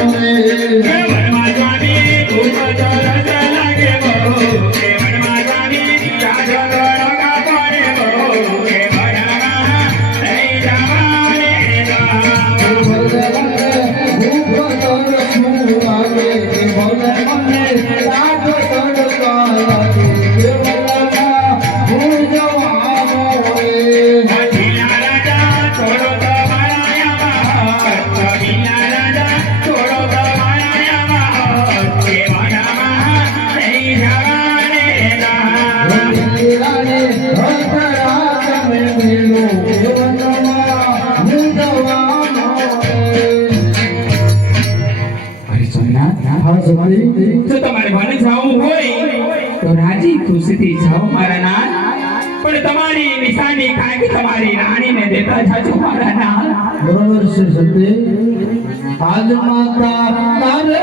Amen. જો તમારે one જાવું હોય, તો રાજી ખુશીથી જાઓ મારા ના પણ તમારી નિશાની કાંઈક તમારી રાણીને દેતા જાજો મારા ના બરોબર છે સંતે આજ માતા તારે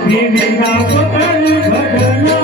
ભીની ના